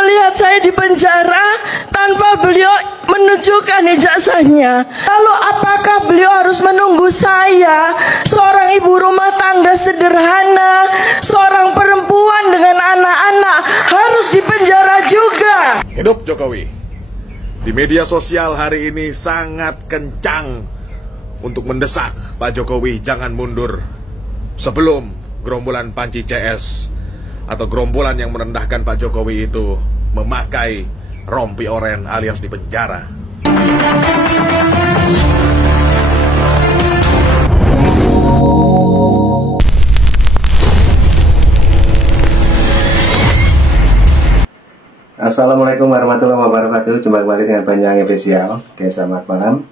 Melihat saya di penjara tanpa beliau menunjukkan ijazahnya. Lalu apakah beliau harus menunggu saya, seorang ibu rumah tangga sederhana, seorang perempuan dengan anak-anak, harus di penjara juga? Hidup Jokowi. Di media sosial hari ini sangat kencang untuk mendesak Pak Jokowi jangan mundur sebelum gerombolan Panci CS atau gerombolan yang merendahkan Pak Jokowi itu memakai rompi oren alias di penjara. Assalamualaikum warahmatullahi wabarakatuh. Jumpa kembali dengan Banyuwangi Official. Oke, selamat malam.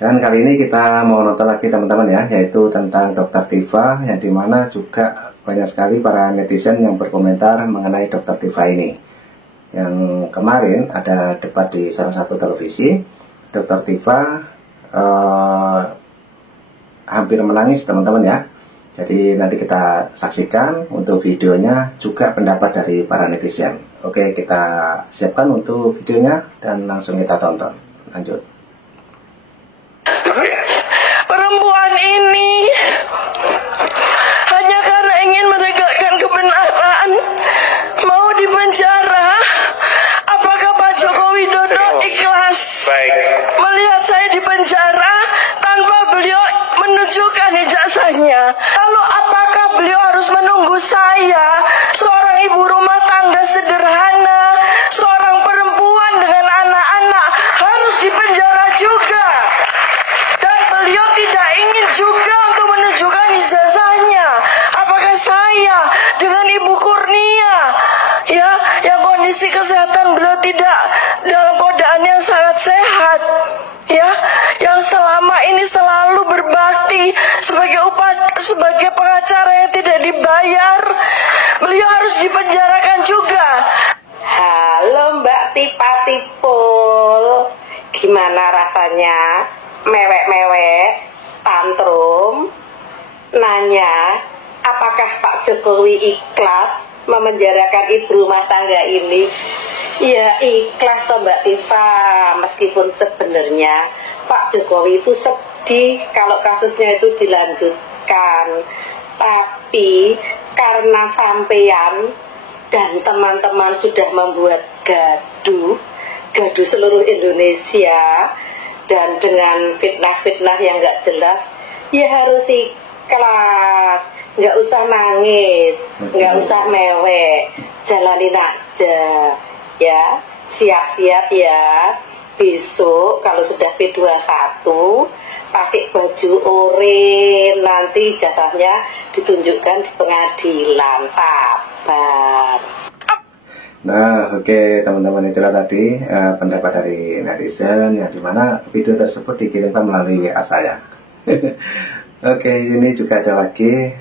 Dan kali ini kita mau nonton lagi teman-teman ya, yaitu tentang Dr. Tifa, yang dimana juga banyak sekali para netizen yang berkomentar mengenai Dr. Tifa ini. Yang kemarin ada debat di salah satu televisi, Dr. Tifa hampir menangis teman-teman ya. Jadi nanti kita saksikan untuk videonya, juga pendapat dari para netizen. Oke, kita siapkan untuk videonya dan langsung kita tonton. Lanjut. Perempuan ini hanya karena ingin menegakkan kebenaran mau dipenjara. Apakah Pak Joko Widodo ikhlas melihat saya di penjara tanpa beliau menunjukkan ijazahnya? Lalu apakah beliau harus menunggu saya, seorang ibu rumah tangga sederhana, seorang perempuan dengan anak-anak, harus dipenjara juga? Dan beliau tidak ingin juga untuk menunjukkan ijazahnya. Apakah saya dengan Ibu Kurnia ya, yang kondisi kesehatan beliau tidak dalam keadaan yang sangat sehat ya, yang selama ini selalu berbakti sebagai pengacara yang tidak dibayar, beliau harus dipenjarakan juga? Halo Mbak Tifa Tipul, gimana rasanya mewek-mewek tantrum nanya apakah Pak Jokowi ikhlas memenjarakan ibu rumah tangga ini? Ya ikhlas toh Mbak Tifa, meskipun sebenarnya Pak Jokowi itu sedih kalau kasusnya itu dilanjutkan, tapi karena sampean dan teman-teman sudah membuat gaduh seluruh Indonesia, dan dengan fitnah-fitnah yang gak jelas, ya harus ikhlas, gak usah nangis, gak usah mewek, jalanin aja ya, siap-siap ya. Besok kalau sudah P21 pakai baju oranye, nanti jasanya ditunjukkan di pengadilan. Sabar. Nah, oke teman-teman, itulah tadi pendapat dari netizen, yang dimana video tersebut dikirimkan melalui WA saya. Oke, ini juga ada lagi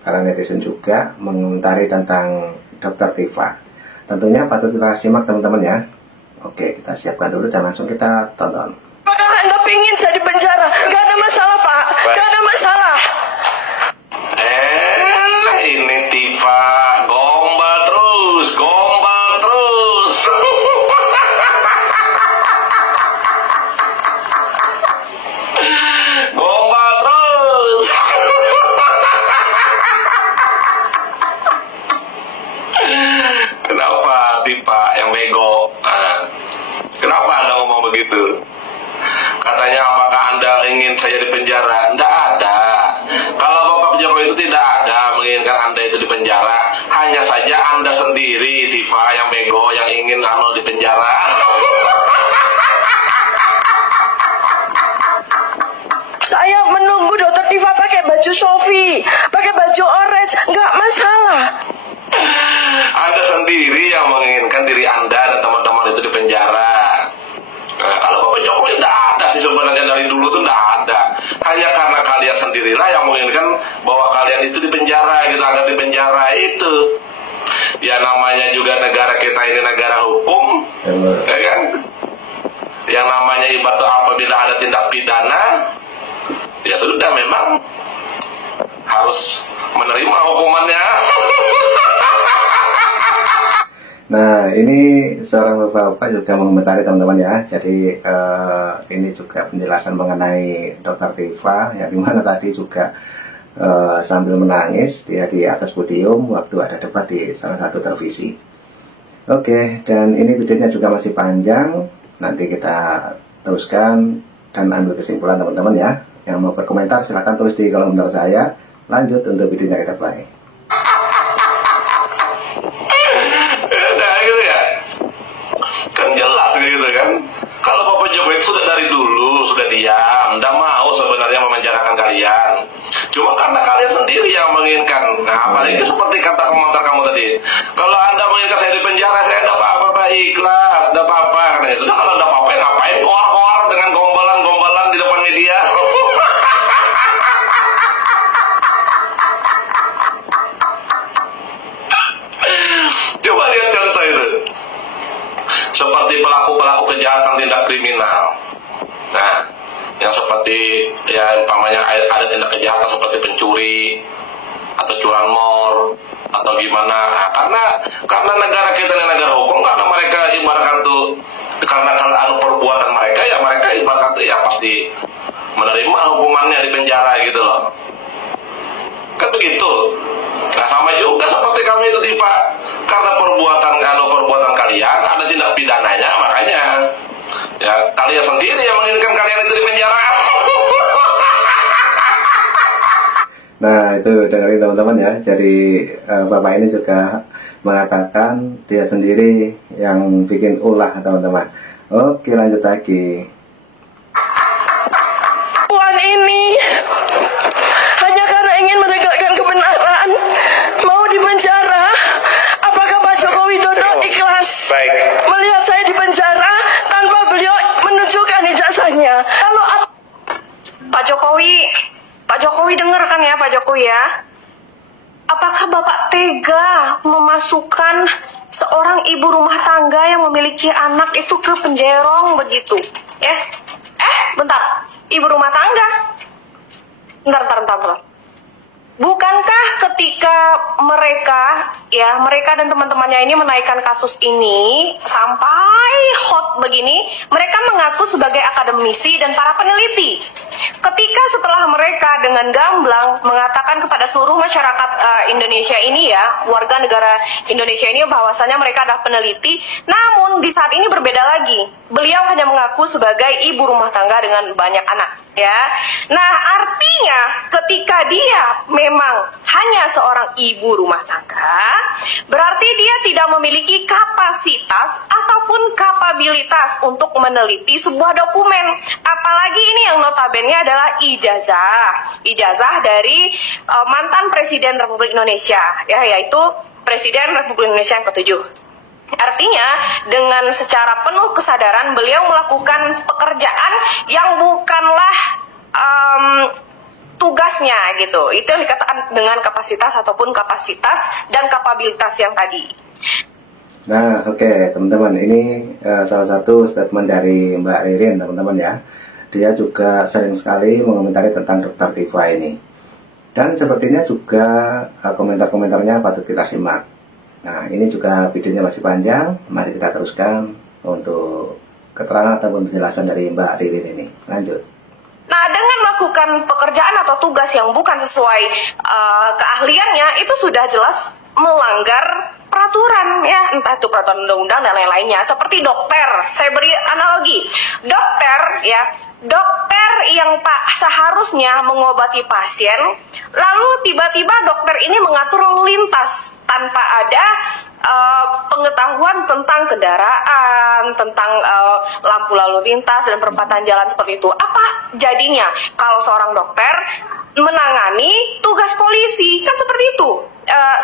para netizen juga mengomentari tentang Dr. Tifa. Tentunya patut kita simak teman-teman ya. Oke, kita siapkan dulu dan langsung kita tonton. Apakah Anda ingin saya di penjara? Gak ada masalah Pak, gak ada masalah. Ini Tifa gombal terus. Gombal terus. Kenapa Tifa yang bego? Kenapa Anda ngomong begitu? Katanya apakah Anda ingin saya di penjara? Tidak ada. Kalau Bapak Jokowi itu tidak ada menginginkan Anda itu di penjara. Hanya saja Anda sendiri, Tifa yang bego, yang ingin di penjara. Saya menunggu Dr. Tifa pakai baju Sofi, pakai baju orange, nggak masalah. Anda sendiri yang menginginkan diri Anda dan teman-teman itu di penjara. Kalau Bapak Jokowi tidak ada sih sebenarnya, dari dulu tuh tidak ada. Hanya karena kalian sendirilah yang menginginkan bahwa kalian itu di penjara, gitu, agar di penjara itu. Ya namanya juga negara kita ini negara hukum, ya kan? Yang namanya ibadah apabila ada tindak pidana, ya sudah memang harus menerima hukumannya. Nah, ini seorang bapak juga mengomentari teman-teman ya. Jadi ini juga penjelasan mengenai Dr. Tifa yang dimana tadi juga sambil menangis dia di atas podium waktu ada debat di salah satu televisi. Oke, dan ini videonya juga masih panjang. Nanti kita teruskan dan ambil kesimpulan teman-teman ya. Yang mau berkomentar silahkan tulis di kolom komentar saya. Lanjut untuk videonya kita play. Nah gitu ya, kan jelas gitu kan. Kalau Bapak Jokowi sudah dari dulu sudah diam, tidak mau sebenarnya memenjarakan kalian. Cuma karena kalian sendiri yang menginginkan. Nah, apalagi seperti kata komentar kamu tadi. Kalau Anda menginginkan saya di penjara, saya tidak apa-apa, Pak, ikhlas, tidak apa-apa. Katanya sudah, kalau tidak apa-apa, ngapain koar-koar dengan gombalan-gombalan di depan media? Coba lihat contoh itu. Seperti pelaku-pelaku kejahatan tindak kriminal. Nah, yang seperti ya umpamanya ada tindak kejahatan seperti pencuri atau curanmor atau gimana. Nah, karena negara kita ini negara hukum, karena mereka ibaratkan tuh karena perbuatan mereka ya mereka ibaratkan tuh ya pasti menerima hukumannya di penjara gitu loh. Kan begitu. Nah, sama juga seperti kami itu Tifa, karena perbuatan kalian ada tindak pidananya, makanya ya kalian sendiri yang menginginkan kalian itu di penjara. Nah, itu dengerin teman-teman ya. Jadi bapak ini juga mengatakan dia sendiri yang bikin ulah teman-teman. Oke, lanjut lagi. Puan ini hanya karena ingin menegakkan kebenaran mau dipenjara. Apakah Pak Joko Widodo ikhlas melihat saya di penjara tanpa beliau menunjukkan ijazahnya? Kalau Pak Jokowi dengar kan ya Pak Jokowi ya? Apakah Bapak tega memasukkan seorang ibu rumah tangga yang memiliki anak itu ke penjerong begitu? Ya? Bentar. Ibu rumah tangga? Bentar. Bukankah ketika mereka dan teman-temannya ini menaikkan kasus ini sampai hot begini, mereka mengaku sebagai akademisi dan para peneliti. Ketika setelah mereka dengan gamblang mengatakan kepada seluruh masyarakat Indonesia ini ya, warga negara Indonesia ini bahwasanya mereka adalah peneliti, namun di saat ini berbeda lagi. Beliau hanya mengaku sebagai ibu rumah tangga dengan banyak anak. Ya, nah artinya ketika dia memang hanya seorang ibu rumah tangga, berarti dia tidak memiliki kapasitas ataupun kapabilitas untuk meneliti sebuah dokumen. Apalagi ini yang notabene adalah ijazah dari mantan Presiden Republik Indonesia, ya, yaitu Presiden Republik Indonesia yang ke-7. Artinya dengan secara penuh kesadaran beliau melakukan pekerjaan yang bukanlah tugasnya gitu. Itu yang dikatakan dengan kapasitas ataupun kapasitas dan kapabilitas yang tadi. Nah, oke, teman-teman, ini salah satu statement dari Mbak Ririn teman-teman ya. Dia juga sering sekali mengomentari tentang Dr. Tifa ini. Dan sepertinya juga komentar-komentarnya patut kita simak. Nah, ini juga videonya masih panjang. Mari kita teruskan untuk keterangan ataupun penjelasan dari Mbak Ririn ini. Lanjut. Nah, dengan melakukan pekerjaan atau tugas yang bukan sesuai keahliannya, itu sudah jelas melanggar peraturan ya, entah itu peraturan undang-undang dan lain-lainnya. Seperti dokter, saya beri analogi. Dokter yang seharusnya mengobati pasien, lalu tiba-tiba dokter ini mengatur lalu lintas tanpa ada pengetahuan tentang kendaraan, tentang lampu lalu lintas dan perempatan jalan seperti itu. Apa jadinya kalau seorang dokter menangani tugas polisi? Kan seperti itu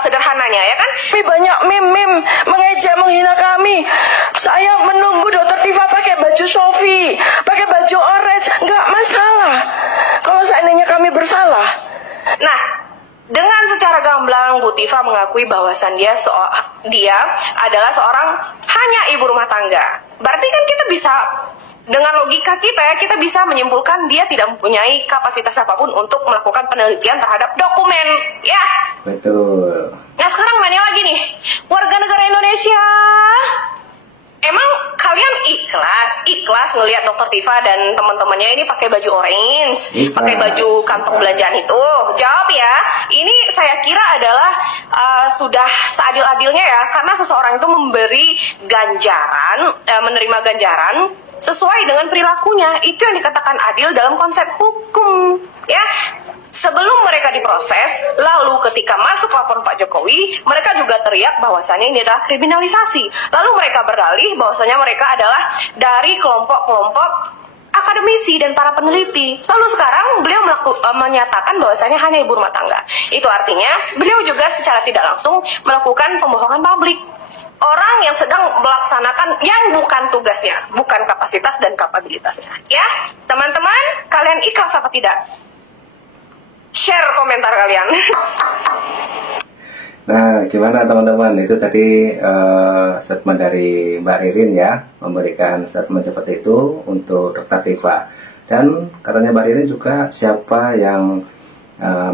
sederhananya ya kan? Tapi banyak meme mengejek menghina kami. Saya menunggu Dr. Tifa pakai baju Sofi, pakai baju orange, nggak masalah. Kalau seandainya kami bersalah. Nah, dengan secara gamblang Bu Tifa mengakui bahwasan dia adalah seorang hanya ibu rumah tangga. Berarti kan kita bisa dengan logika kita bisa menyimpulkan dia tidak mempunyai kapasitas apapun untuk melakukan penelitian terhadap dokumen, ya. Betul. Nah sekarang nanya lagi nih, warga negara Indonesia, emang kalian ikhlas ngelihat Dokter Tifa dan teman-temannya ini pakai baju orange, pakai baju kantong belanjaan itu? Jawab ya. Ini saya kira adalah sudah seadil-adilnya ya, karena seseorang itu memberi ganjaran, menerima ganjaran sesuai dengan perilakunya. Itu yang dikatakan adil dalam konsep hukum, ya. Sebelum mereka diproses, lalu ketika masuk lapor Pak Jokowi, mereka juga teriak bahwasanya ini adalah kriminalisasi. Lalu mereka berdalih bahwasanya mereka adalah dari kelompok-kelompok akademisi dan para peneliti. Lalu sekarang beliau menyatakan bahwasanya hanya ibu rumah tangga. Itu artinya beliau juga secara tidak langsung melakukan pembohongan publik. Orang yang sedang melaksanakan yang bukan tugasnya, bukan kapasitas dan kapabilitasnya. Ya, teman-teman, kalian ikhlas apa tidak? Share komentar kalian. Nah, gimana teman-teman? Itu tadi statement dari Mbak Ririn ya, memberikan statement seperti itu untuk Dr. Tifa. Dan katanya Mbak Ririn juga siapa yang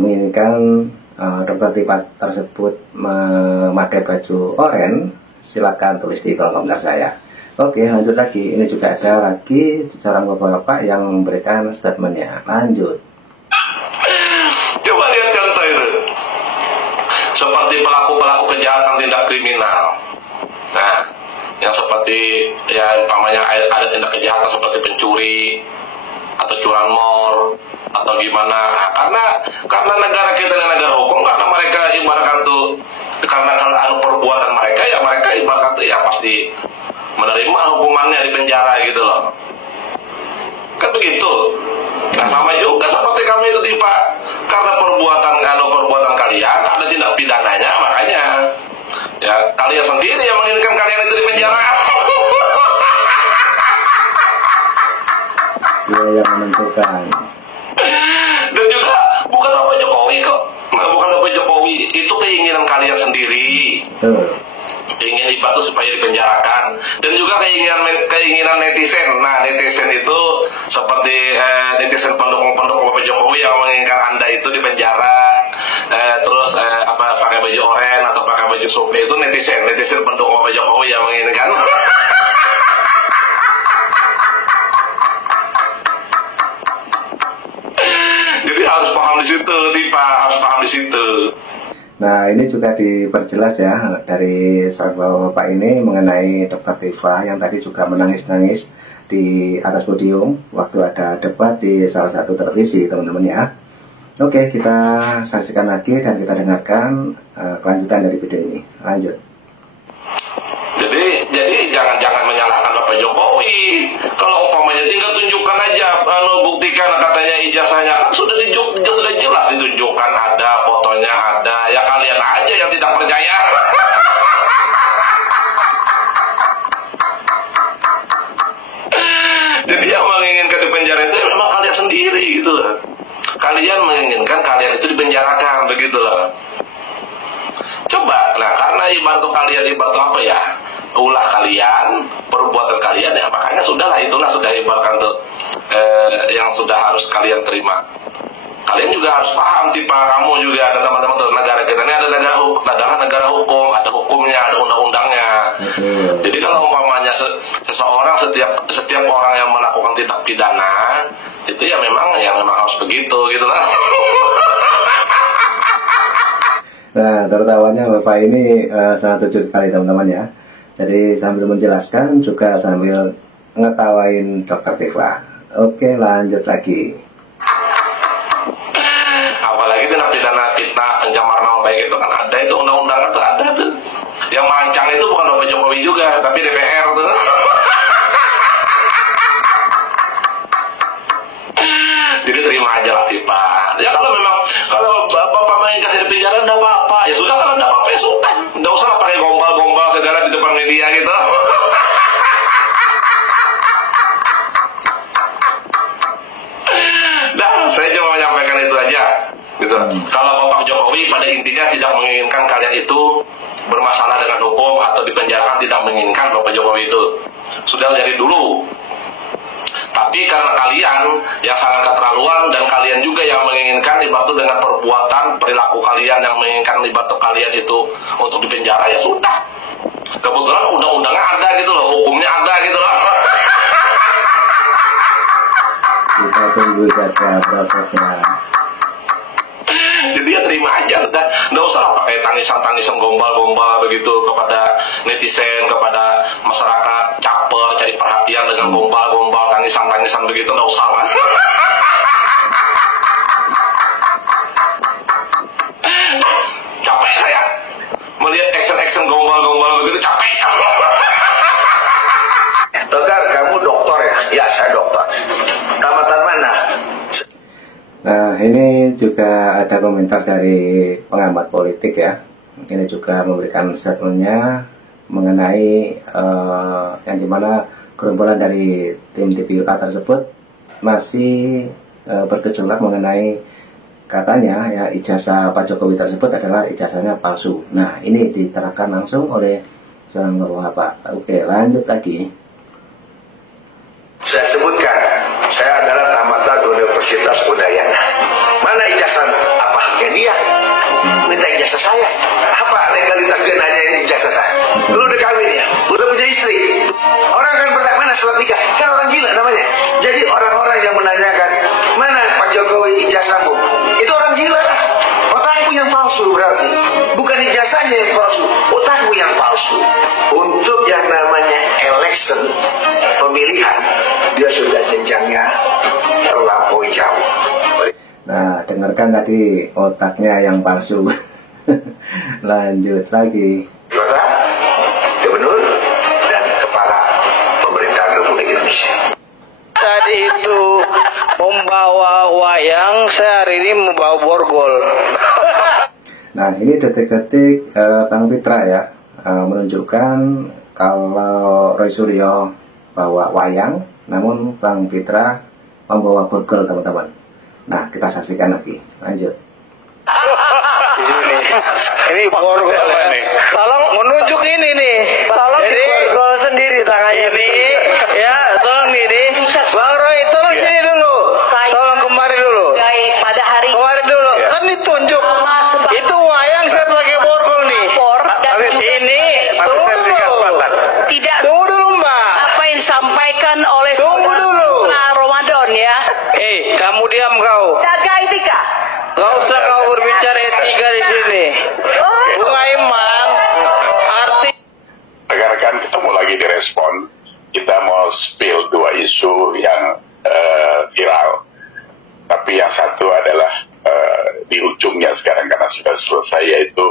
menginginkan Dr. Tifa tersebut memakai baju oranye, silakan tulis di kolom komentar saya. Oke, lanjut lagi. Ini juga ada lagi seorang bapak-bapak yang memberikan statementnya. Lanjut. Coba lihat contoh itu. Seperti pelaku-pelaku kejahatan tindak kriminal. Nah, yang seperti ya umpamanya ada tindak kejahatan seperti pencuri atau curanmor atau gimana. Nah, karena negara kita ini negara hukum, karena mereka ibaratkan tuh, karena kalau ada perbuatan mereka ya mereka ibaratkan tuh ya pasti menerima hukumannya di penjara gitu loh. Kan begitu. Nah, sama juga seperti kami itu Tifa, karena perbuatan kalian ada tindak pidananya, makanya ya kalian sendiri yang menginginkan kalian itu di penjara. Dia yang menentukan. Dan juga bukan Bapak Jokowi kok, bukan Bapak Jokowi, itu keinginan kalian sendiri. Ingin ibarat supaya dipenjarakan, dan juga keinginan netizen. Nah, netizen itu seperti netizen pendukung Bapak Jokowi yang menginginkan Anda itu dipenjara, terus pakai baju oranye atau pakai baju supi, itu netizen pendukung Bapak Jokowi yang menginginkan. Jadi harus paham di situ, Tifa, harus paham di situ. Nah, ini juga diperjelas ya dari seorang bapak ini mengenai Dr. Tifa yang tadi juga menangis-nangis di atas podium waktu ada debat di salah satu televisi, teman-teman ya. Oke, kita saksikan lagi dan kita dengarkan kelanjutan dari video ini. Lanjut. Jadi jangan menyalahkan Bapak Jokowi. Kalau umpamanya tinggal tunjukkan aja, buktikan katanya ijazahnya kan sudah jelas ditunjukkan, ada fotonya, ada, ya kalian aja yang tidak percaya. Jadi yang menginginkan di penjara itu memang kalian sendiri gitu loh. Kalian menginginkan kalian itu dipenjarakan begitu loh. Coba, nah karena ibarat apa ya, ulah kalian, perbuatan kalian ya, makanya itulah sudah ibaratkan tuh yang sudah harus kalian terima. Kalian juga harus paham, Tifa, kamu juga dan teman-teman tuh, negara kita ini adalah negara hukum, ada hukumnya, ada undang-undangnya. Jadi kalau umpamanya seseorang, setiap orang yang melakukan tindak pidana itu ya memang harus begitu gitu lah. Nah, tertawanya Bapak ini sangat lucu sekali teman-teman ya. Jadi sambil menjelaskan juga sambil ngetawain Dr. Tifa. Oke, lanjut lagi. Apalagi tindak pidana fitnah, pencemaran nama baik itu kan ada, itu undang-undang itu ada tuh. Yang merancang itu bukan Bapak Jokowi juga, tapi DPR tuh. Jadi terima aja lah Tifa. Ya kalau Bapak main kasih di penjara enggak apa-apa. Ya sudah, kalau enggak apa-apa ya sudah. Enggak usah lah pakai gombal-gombal segala di depan media gitu. Dan saya cuma menyampaikan itu aja gitu. Kalau Bapak Jokowi pada intinya tidak menginginkan kalian itu bermasalah dengan hukum atau dipenjarakan, tidak menginginkan Bapak Jokowi itu. Sudah dari dulu Tapi karena kalian yang sangat keterlaluan dan kalian juga yang menginginkan ibarat dengan perbuatan perilaku kalian yang menginginkan ibarat kalian itu untuk dipenjara, ya sudah. Kebetulan undang-undangnya ada gitu loh, hukumnya ada gitu loh. Kita tunggu saja prosesnya. Jadi ya terima aja, sudah. Nggak usah lah pakai tangisan-tangisan gombal-gombal begitu kepada netizen, kepada masyarakat, caper, cari perhatian dengan gombal-gombal, tangisan-tangisan begitu, nggak usah lah. Capek saya melihat action-action gombal-gombal begitu, capek. Tegar, kamu dokter ya? Ya, saya dokter. Tamatan mana? Nah, ini juga ada komentar dari pengamat politik ya. Ini juga memberikan statementnya mengenai yang dimana gerombolan dari tim TPUA tersebut masih bergejolak mengenai katanya ya ijazah Pak Jokowi tersebut adalah ijazahnya palsu. Nah, ini diterangkan langsung oleh seorang Bapak. Oke, lanjut lagi. Saya sebutkan, saya adalah tamatan Universitas Udayana. Mana ijazah apa? Ya dia minta ijazah saya. Apa legalitas dia nanyain ijazah saya? Dulu udah kawin ya, udah punya istri. Orang kan bertanya, mana surat nikah? Kan orang gila namanya. Jadi orang-orang yang menanyakan, mana Pak Jokowi ijazahmu? Itu orang gila lah. Otakmu yang palsu berarti. Bukan ijazahnya yang palsu, otakmu yang palsu. Untuk yang namanya election, pemilihan, dia sudah jenjangnya terlampaui jauh. Nah, dengarkan tadi otaknya yang palsu. Lanjut lagi. Kota, gubernur, dan kepala pemerintahan Republik Indonesia. Tadi itu membawa wayang, saya hari ini membawa borgol. Nah, ini detik-detik Bang Pitra ya menunjukkan kalau Roy Suryo bawa wayang, namun Bang Pitra membawa borgol, teman-teman. Nah, kita saksikan lagi. Lanjut. Ini borgol ya. Tolong menunjuk ini nih. Tolong diborgol sendiri tangannya. Ini ya, tolong ini. Bang Roy, tolong sini dulu. Tolong kemari dulu. Pada hari Kemari dulu. Kan ditunjuk. Itu wayang saya pakai borgol nih. Ini tunggu dulu. tidak Tunggu dulu, Mbak. apa yang disampaikan oleh Tunggu dulu. Ramadan ya. Kamu diam kau. Jaga etika. Gak usah kau berbicara etika di sini. Bung Aiman, arti. Rekan-rekan, ketemu lagi di Respon. Kita mau spill dua isu yang viral. Tapi yang satu adalah di ujungnya sekarang karena sudah selesai, yaitu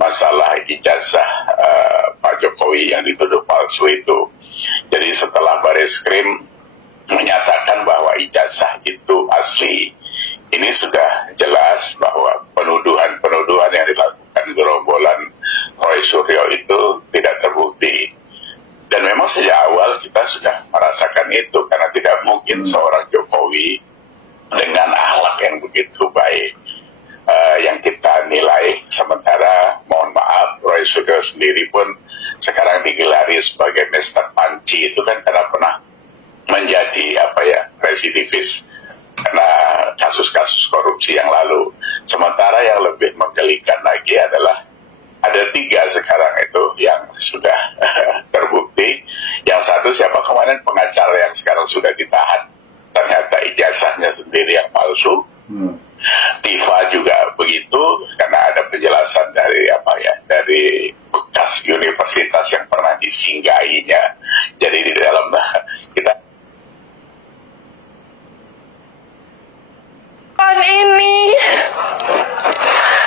masalah ijazah Pak Jokowi yang dituduh palsu itu. Jadi setelah Bareskrim menyatakan bahwa ijazah itu asli, ini sudah jelas bahwa penuduhan-penuduhan yang dilakukan gerombolan Roy Suryo itu tidak terbukti. Dan memang sejak awal kita sudah merasakan itu, karena tidak mungkin seorang Jokowi dengan akhlak yang begitu baik yang kita nilai, sementara mohon maaf Roy Suryo sendiri pun sekarang digelari sebagai Mr. Panci itu kan karena pernah menjadi residivis karena kasus-kasus korupsi yang lalu. Sementara yang lebih menggelikan lagi adalah ada 3 sekarang itu yang sudah terbukti. Yang satu siapa kemarin pengacara yang sekarang sudah ditahan, ternyata ijazahnya sendiri yang palsu. Tifa juga begitu, karena ada penjelasan dari dari bekas universitas yang pernah disinggahinya. Jadi di dalam kita ini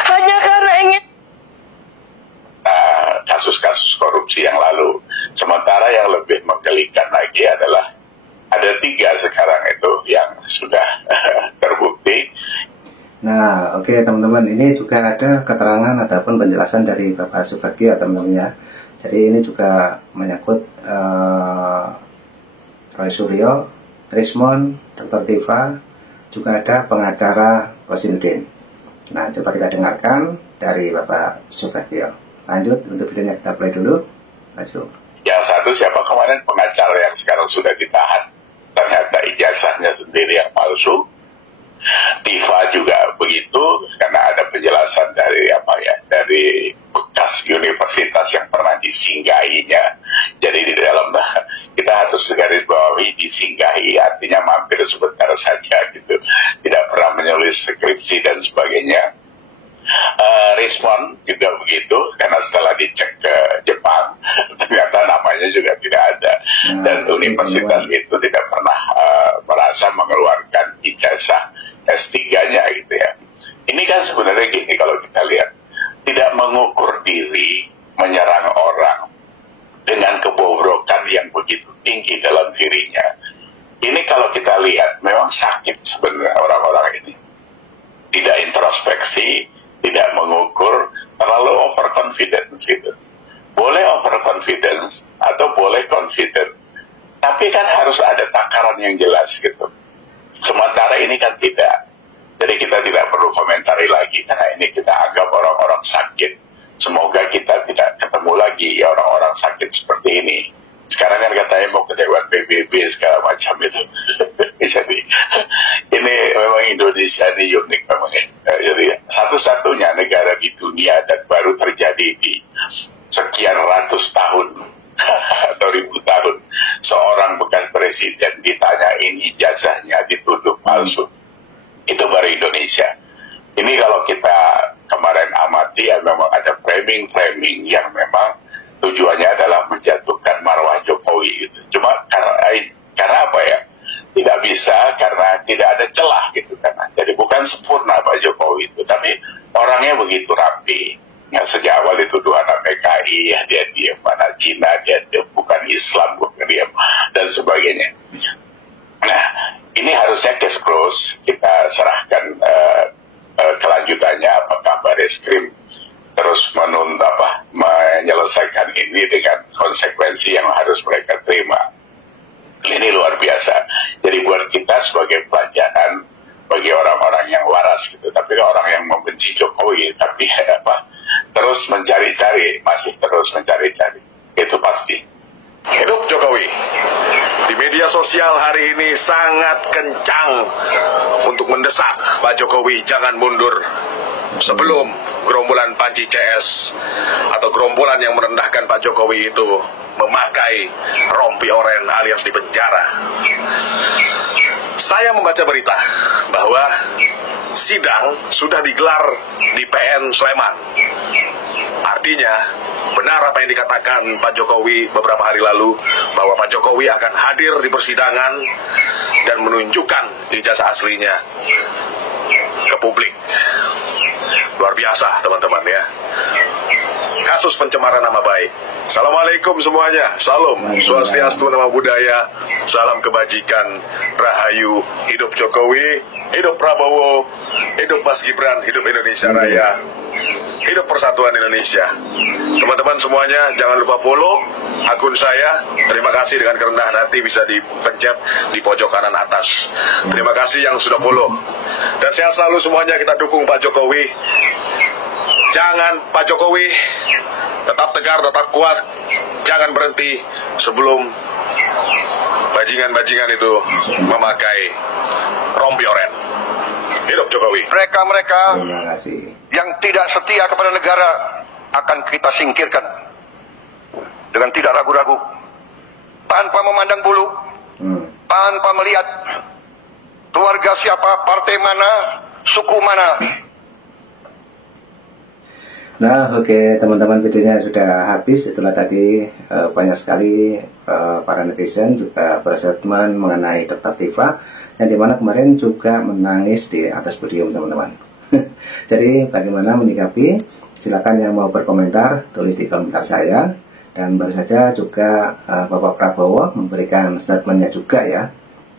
hanya karena ingin kasus-kasus korupsi yang lalu. Sementara yang lebih menggelikan lagi adalah ada 3 sekarang itu yang sudah terbukti. Nah, oke teman-teman, ini juga ada keterangan ataupun penjelasan dari Bapak Subagio teman-teman ya. Jadi ini juga menyangkut Roy Suryo, Rismon, Dr. Tifa, juga ada pengacara Kosinudin. Nah, coba kita dengarkan dari Bapak Subagio. Lanjut, untuk videonya kita play dulu. Lanjut. Yang satu siapa kemarin pengacara yang sekarang sudah ditahan, ternyata ternyata ijazahnya sendiri yang palsu. Tifa juga begitu, karena ada penjelasan dari dari bekas universitas yang pernah disinggahinya. Jadi di dalam kita harus garis bawahi disinggahi, artinya mampir sebentar saja gitu, tidak pernah menulis skripsi dan sebagainya. Respon juga begitu, karena setelah dicek ke Jepang ternyata namanya juga tidak ada, dan universitas itu tidak pernah merasa mengeluarkan ijazah S3-nya gitu ya. Ini kan sebenarnya gini, kalau kita lihat, tidak mengukur diri, menyerang orang dengan kebobrokan yang begitu tinggi dalam dirinya. Ini kalau kita lihat memang sakit sebenarnya orang-orang ini. Tidak introspeksi, tidak mengukur, terlalu overconfidence gitu. Boleh overconfidence atau boleh confident, tapi kan harus ada takaran yang jelas gitu. Sementara ini kan tidak. Jadi kita tidak perlu komentari lagi, karena ini kita anggap orang-orang sakit. Semoga kita tidak ketemu lagi orang-orang sakit seperti ini. Sekarang kan katanya mau ke Dewan PBB segala macam itu. Jadi ini memang Indonesia ini unik memang ya. Jadi satu-satunya negara di dunia dan baru terjadi di sekian ratus tahun atau ribu tahun, seorang bekas presiden ditanyain ijazahnya dituduh palsu. Itu baru Indonesia. Ini kalau kita kemarin amati, ya memang ada framing yang memang tujuannya adalah menjatuhkan marwah Jokowi gitu. Cuma karena apa ya? Tidak bisa, karena tidak ada celah gitu kan. Jadi bukan sempurna Pak Jokowi itu, tapi orangnya begitu rapi. Ya, sejak awal dituduh anak PKI, ya dia diam, mana Cina, dia bukan Islam, bukan diam, dan sebagainya. Nah, ini harusnya case close, kita serahkan kelanjutannya, apakah Bareskrim terus menyelesaikan ini dengan konsekuensi yang harus mereka terima. Ini luar biasa. Jadi buat kita sebagai pelajaran bagi orang-orang yang waras gitu, tapi orang yang membenci Jokowi, tapi terus mencari-cari, masih terus mencari-cari, itu pasti. Hidup Jokowi. Di media sosial hari ini sangat kencang untuk mendesak Pak Jokowi jangan mundur sebelum gerombolan Panji CS atau gerombolan yang merendahkan Pak Jokowi itu memakai rompi oren alias di penjara. Saya membaca berita bahwa sidang sudah digelar di PN Sleman. Artinya benar apa yang dikatakan Pak Jokowi beberapa hari lalu, bahwa Pak Jokowi akan hadir di persidangan dan menunjukkan ijazah aslinya ke publik. Luar biasa teman-teman ya. Kasus pencemaran nama baik. Assalamualaikum semuanya. Salam Swastiastu, nama budaya, salam kebajikan, rahayu, hidup Jokowi, hidup Prabowo, hidup Mas Gibran, hidup Indonesia Raya, hidup persatuan Indonesia. Teman-teman semuanya, jangan lupa follow akun saya. Terima kasih, dengan kerendahan hati bisa dipencet di pojok kanan atas. Terima kasih yang sudah follow. Dan sehat selalu semuanya, kita dukung Pak Jokowi. Jangan, Pak Jokowi tetap tegar, tetap kuat. Jangan berhenti sebelum bajingan-bajingan itu memakai rompi oren. Hidup Jokowi. Mereka-mereka yang tidak setia kepada negara akan kita singkirkan dengan tidak ragu-ragu, tanpa memandang bulu, tanpa melihat keluarga siapa, partai mana, suku mana. Nah, oke teman-teman, videonya sudah habis. Itulah tadi banyak sekali para netizen juga berstatement mengenai Dr. Tifa, yang dimana kemarin juga menangis di atas podium teman-teman. Jadi bagaimana menyikapi? Silakan yang mau berkomentar tulis di komentar saya. Dan baru saja juga Bapak Prabowo memberikan statementnya juga ya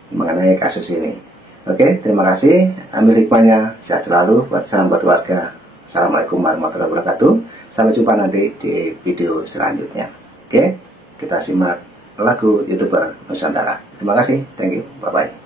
mengenai kasus ini. Oke, terima kasih. Ambil hikmahnya, sehat selalu, salam buat warga. Assalamualaikum warahmatullahi wabarakatuh. Sampai jumpa nanti di video selanjutnya. Oke, kita simak lagu YouTuber Nusantara. Terima kasih, thank you, bye-bye.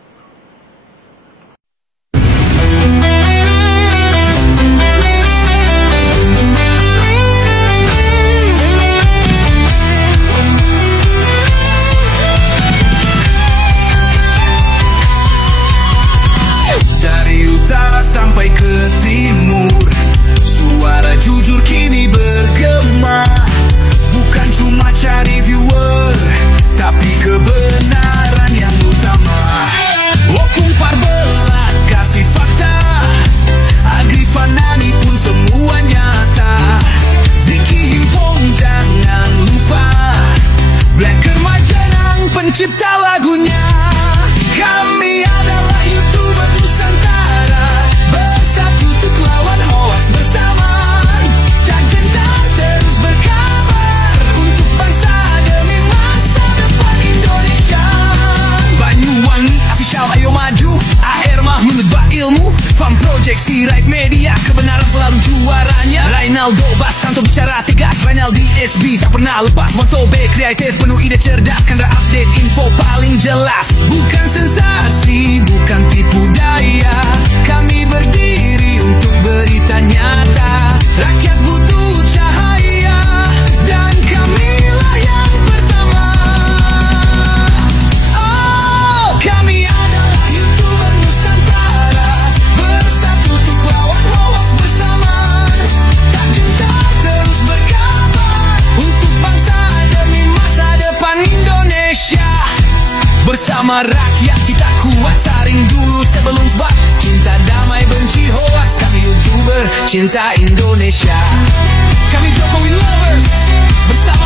pencipta lagunya. Kami adalah YouTuber Nusantara, bersatu untuk lawan hoax bersamaan, tak gentar terus berkabar untuk bangsa demi masa depan Indonesia. Banyuwangi official ayo maju, AR Mahmud Ilmu, Fam Project, Sirait Media, kebenaran selalu juaranya. Rainaldo Bastanto bicara tegas, Rainaldi SB tak pernah lepas. Moto B kreatif penuh ide cerdas, Kendra update info paling jelas. Bukan sensasi, bukan tipu daya, kami berdiri untuk berita nyata. Rakyat butuh cahaya, dan kamilah yang pertama. Oh, kami adalah YouTuber Nusantara, bersatu untuk lawan hoax bersamaan, tak gentar terus berkabar untuk bangsa demi masa depan Indonesia. Bersama rakyat kita kuat, saring dulu sebelum sebar. Cinta damai benci hoax, kami YouTuber cinta Indonesia. Kami Jokowi lovers, bersama